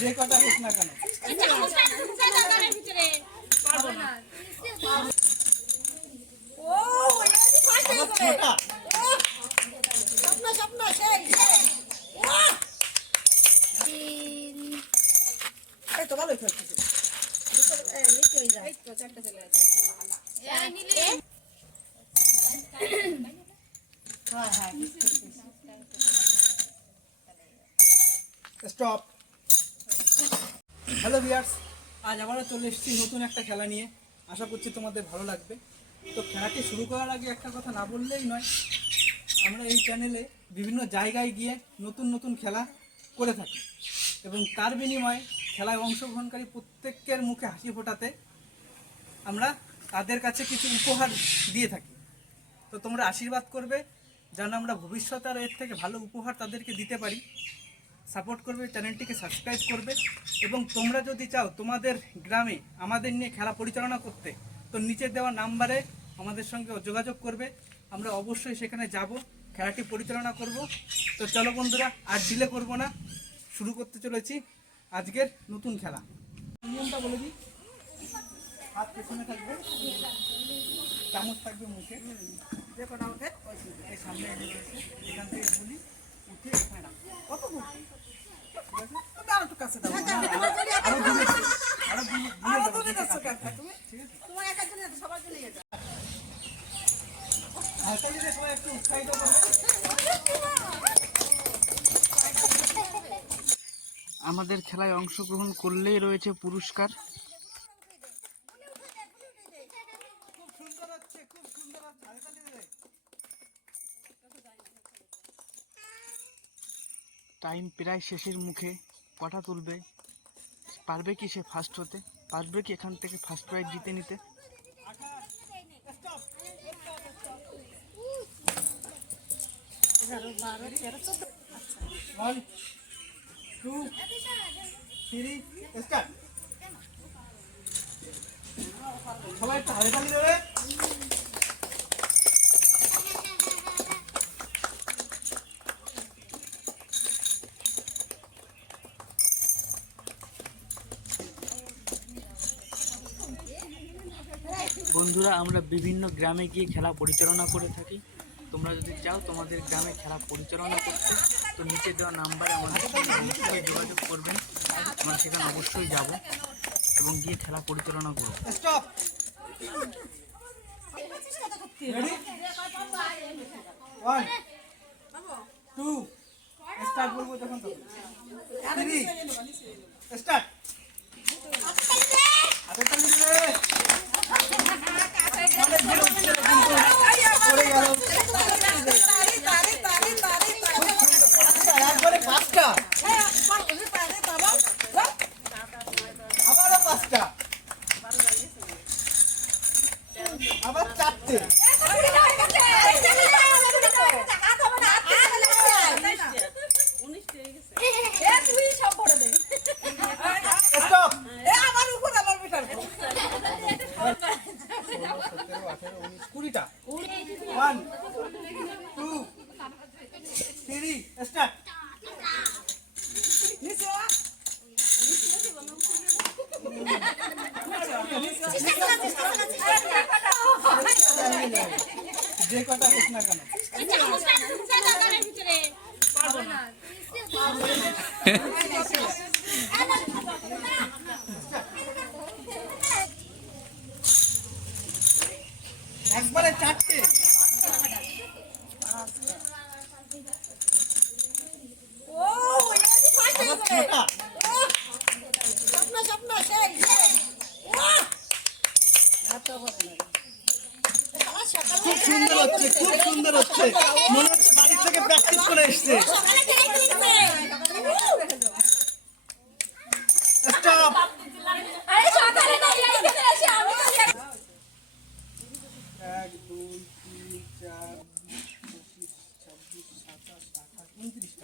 যে কটা হোক না কেন তো ভালোই খেলতেছে স্টপ। হ্যালো ভিউয়ার্স, আজ আবারও চলে এসেছি নতুন একটা খেলা নিয়ে। আশা করছি তোমাদের ভালো লাগবে। তো খেলাটি শুরু করার আগে একটা কথা না বললেই নয়, আমরা এই চ্যানেলে বিভিন্ন জায়গায় গিয়ে নতুন নতুন খেলা করে থাকি এবং তার বিনিময়ে খেলায় অংশগ্রহণকারী প্রত্যেকের মুখে হাসি ফোটাতে আমরা তাদের কাছে কিছু উপহার দিয়ে থাকি। তো তোমরা আশীর্বাদ করবে যেন আমরা ভবিষ্যতে আরও এর থেকে ভালো উপহার তাদেরকে দিতে পারি। সাপোর্ট করবে, চ্যানেলটিকে সাবস্ক্রাইব করবে এবং তোমরা যদি চাও তোমাদের গ্রামে আমাদের নিয়ে খেলা পরিচালনা করতে, তো নিচে দেওয়া নাম্বারে আমাদের সঙ্গে যোগাযোগ করবে। আমরা অবশ্যই সেখানে যাব, খেলাটি পরিচালনা করব। তো চলো বন্ধুরা, আর ডিলে করব না, শুরু করতে চলেছি আজকের নতুন খেলা। নিয়মটা বলে দিই, হাত পেছনে থাকবে, চামচ থাকবে মুখে, যে কটা ওঠে এই সামনে রয়েছে, এখান থেকে গুলি উঠে এখানে কত আমাদের খেলায় অংশগ্রহণ করলেই রয়েছে পুরস্কার। খুব সুন্দর হচ্ছে, খুব সুন্দর হচ্ছে। টাইম প্রায় শেষের মুখে, কটা তুলবে, পারবে কি সে ফার্স্ট হতে, পারবে কি এখান থেকে ফার্স্ট প্রাইজ জিতে নিতে। সবাই একটা হাতে তালি দেবে। বন্ধুরা, আমরা বিভিন্ন গ্রামে গিয়ে খেলা পরিচালনা করে থাকি। তোমরা যদি চাও তোমাদের গ্রামে খেলা পরিচালনা করতে, তো নিচে দেওয়া নাম্বারে আমাদের সঙ্গে অবশ্যই যোগাযোগ করবেন। আমরা সেখানে অবশ্যই যাব এবং গিয়ে খেলা পরিচালনা করব। স্টপ। রেডি? 1 2 স্টার্ট বলবো যখন, তো 3 স্টার্ট। হাতে তালি দেবে। একবারে পাঁচটা, আবারও পাঁচটা, আবার চারটে। কুড়িটা। 1 2 3 স্টার্ট। যে কটা হোক না কেন একবারে চারটে। খুব সুন্দর হচ্ছে, খুব সুন্দর হচ্ছে, মনে হচ্ছে বাড়ির থেকে প্র্যাকটিস করে এসছে। স্টপ। 1 2 3 4 25 26 27 28 29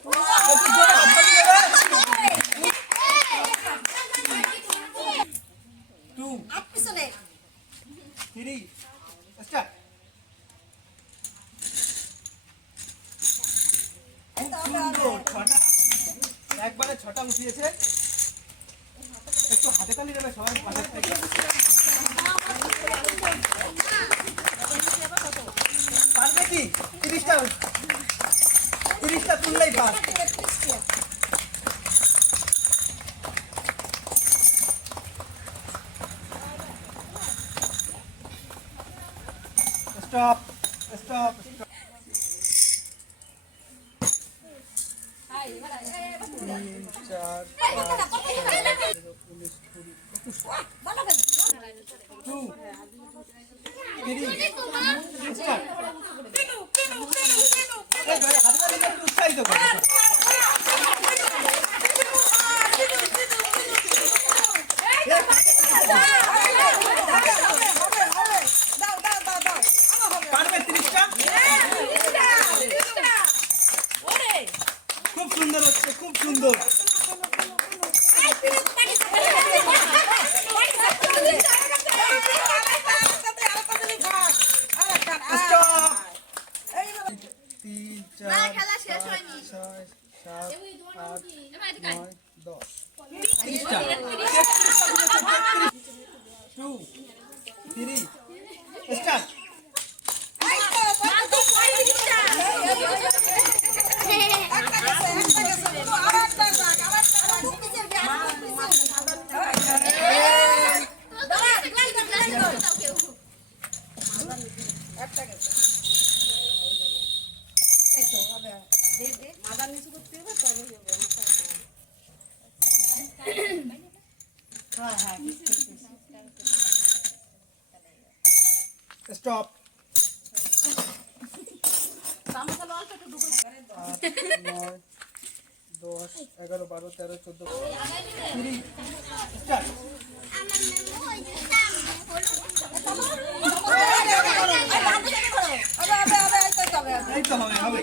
2 3 স্টার্ট। খুব সুন্দর, ছটা একবারে ছটা উঠিয়েছে। একটু হাতে তালি দেবে সবাই পাশের থেকে। পারবে কি? 30টা তুললেই পার। Stop stop. 3, 4, 5, 19, 20, 2, 3 স্টার্ট। হাতে তালি দিয়ে একটু উৎসাহিত করো। পারবে 30টা? খুব সুন্দর হচ্ছে, খুব সুন্দর। তিন, 4, 5, 6, 7, 8, 9, 10, 30টা। 2, 3 স্টার্ট। স্টপ। 8, 9, 10, 11, 12, 13, 14, 3 স্টার্ট। এই তো হবে হবে।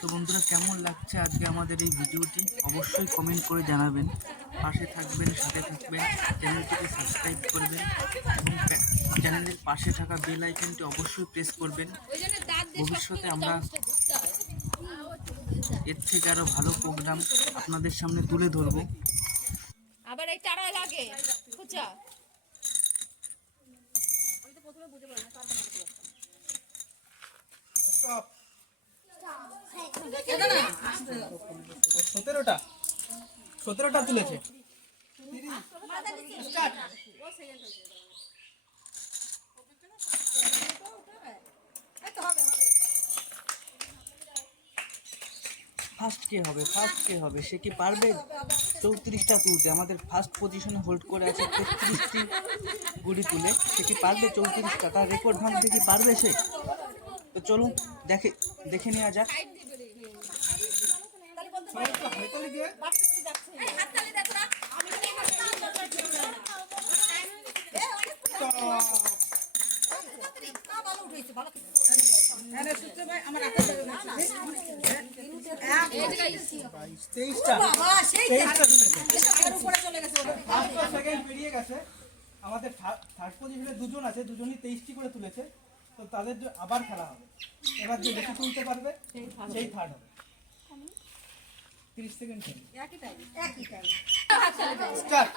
তো বন্ধুরা, কেমন লাগছে আজকে আমাদের এই ভিডিওটি অবশ্যই কমেন্ট করে জানাবেন। পাশে থাকবেন, সাথে থাকবেন, চ্যানেলটিকে সাবস্ক্রাইব করবেন এবং চ্যানেলের পাশে থাকা বেল আইকনটি অবশ্যই প্রেস করবেন। ভবিষ্যতে আমরা এর থেকে আরো ভালো প্রোগ্রাম আপনাদের সামনে তুলে ধরবো। আবার এই টাড়া লাগে খুচা। স্টপ। 17টা তুলেছে। স্টার্ট। ফার্স্ট কে হবে? সে কি পারবে 34টা তুলতে? আমাদের ফার্স্ট পজিশনে হোল্ড করে আছে 33টি গুড়ি তুলে। সে কি পারবে 34টা? তার রেকর্ড ভাঙতে কি পারবে সে? তো চলুন দেখে নেওয়া যাক। আমাদের থার্ড পজিশনে দুজন আছে, দুজনই 23টি করে তুলেছে। তো তাদের আবার খেলা হবে। এবার যে বেশি তুলতে পারবে সেই থার্ড হবে। 30 সেকেন্ড স্টার্ট।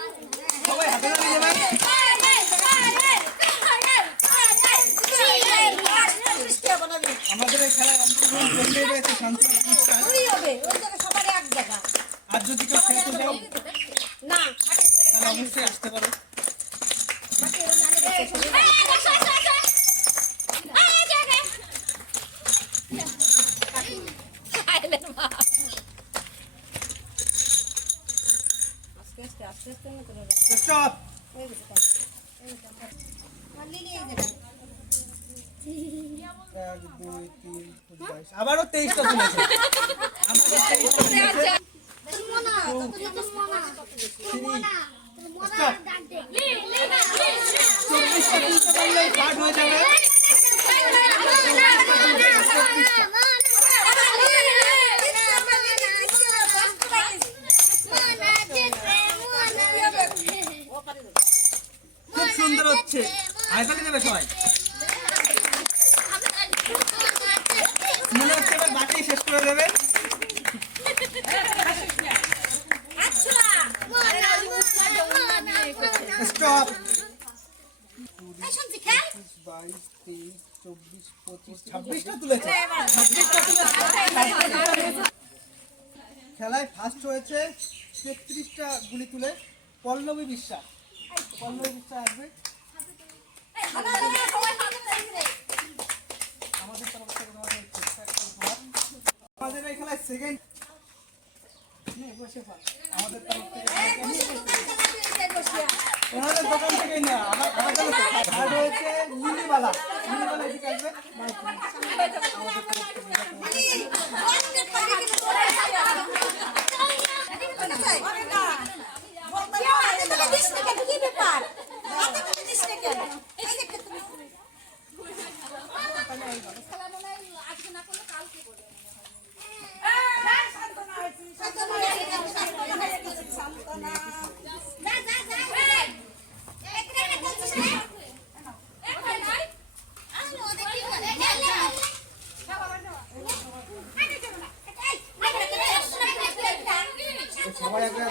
সবাই হাতে তালি দেবেন। আমাদের এই খেলায় অংশগ্রহণ করতে রয়েছে শান্তনু অনুষ্ঠান। আর যদি কেউ খেলতে চাও তাহলে অবশ্যই আসতে পারো। স্টপ। এক, দুই, তিন, 22 আবারও 23টা তুলেছে। আমাদের 23টা তুলেছে। স্টপ। 24টা তুলতে পারলেই পার হয়ে যাবে। খুব সুন্দর হচ্ছে। হাইতালি দেবে সবাই। মনে হচ্ছে এবার বাকি শেষ করে দেবে। স্টপ। 22, 23, 24, 25, 26টা তুলেছে। 26টা তুলেছে। খেলায় ফার্স্ট হয়েছে 33টা গুলি তুলে পল্লবী বিশ্বাস। পল্লবী বিশ্বাস আসবে। আমাদের তরফ থেকে তোমাদের ছোট্ট একটা উপহার। আমাদের এই খেলায় সেকেন্ড বসে পান। আমাদের তরফ থেকে ওনাদের দোকান থেকে না আবার থার্ড হয়েছে মিনিবালা। মিনিবালা এদিকে আসবে। সবাই আগে